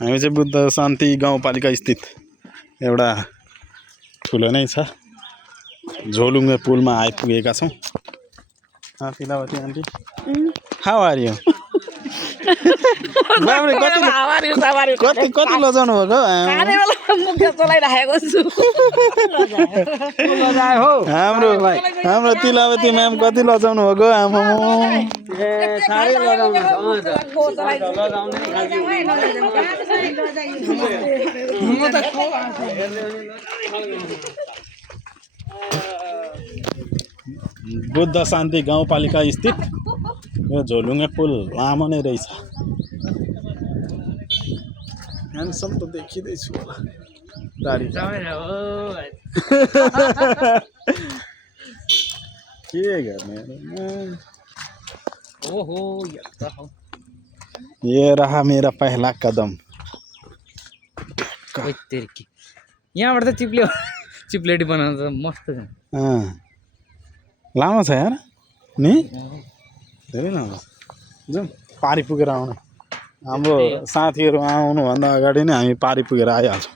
हामी चाहिँ बुद्ध शान्ति गाउँपालिका स्थित एउटा ठुलो नै छ झोलुङ्गे पुलमा आइपुगेका छौँ। तिलावती आन्टी, हाउ आर यु? कति लजाउनु भएको? हाम्रो तिलावती म्याम कति लजाउनु भएको? बुद्ध शान्ति गाउँपालिका स्थित यो झोलुङ्गे पुल लामो नै रहेछ। ह्यान्डसम त देखिँदैछु होला दारी के गर्ने। ओहो ये रहा मेरा पहला कदम। यहाँबाट त चिप्लेटी बनाउँछ मस्त छ। लामो छ यार नि, धेरै लामो छ। जाउँ पारी पुगेर आउनु। हाम्रो साथीहरू आउनुभन्दा अगाडि नै हामी पारी पुगेर आइहाल्छौँ।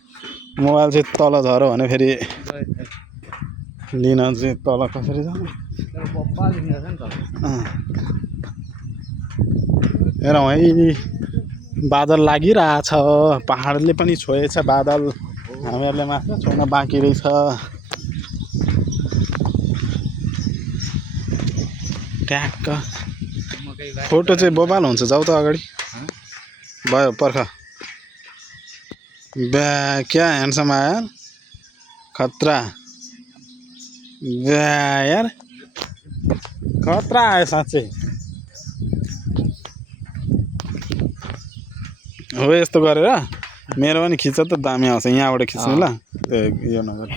मोबाइल चाहिँ तल झऱ्यो भने फेरि लिन चाहिँ तल कसरी जानु? हेरौँ है, बादल लागिरहेछ, पहाडले पनि छोएछ बादल, हामीहरूले मात्र छोड्न बाँकी रहेछ। ट्याक्क फोटो चाहिँ बोबाल हुन्छ। जाऊ त अगाडि भयो पर्ख। ब्या क्या ह्यान्डसम आयो यार, खतरा ब्या यार, खतरा आयो साँच्चै। हो यस्तो गरेर मेरो पनि खिच त दामी आउँछ। यहाँबाट खिच्नु ल, यो नगर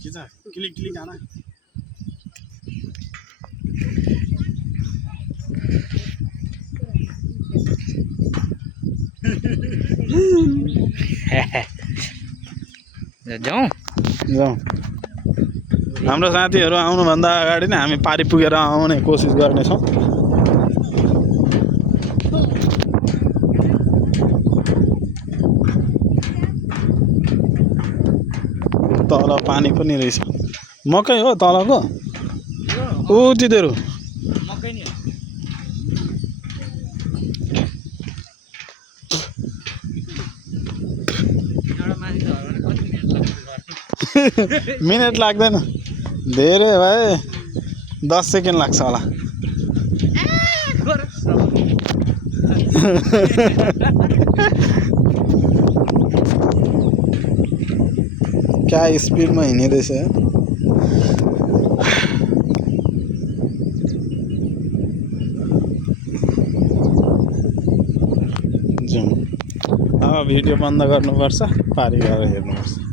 खिच क्लिक क्लिक आना। जाउँ जाउँ। हाम्रो साथीहरू आउनुभन्दा अगाडि नै हामी पारी पुगेर आउने कोसिस गर्नेछौँ। तल पानी पनि रहेछ। मकै हो तलको? उतितिर मिनेट लाग्दैन, धेरै भए 10 सेकेन्ड लाग्छ होला। क्या स्पिडमा हिँडिरहेछ। जाउँ अब भिडियो बन्द गर्नुपर्छ, पारी गरेर हेर्नुपर्छ।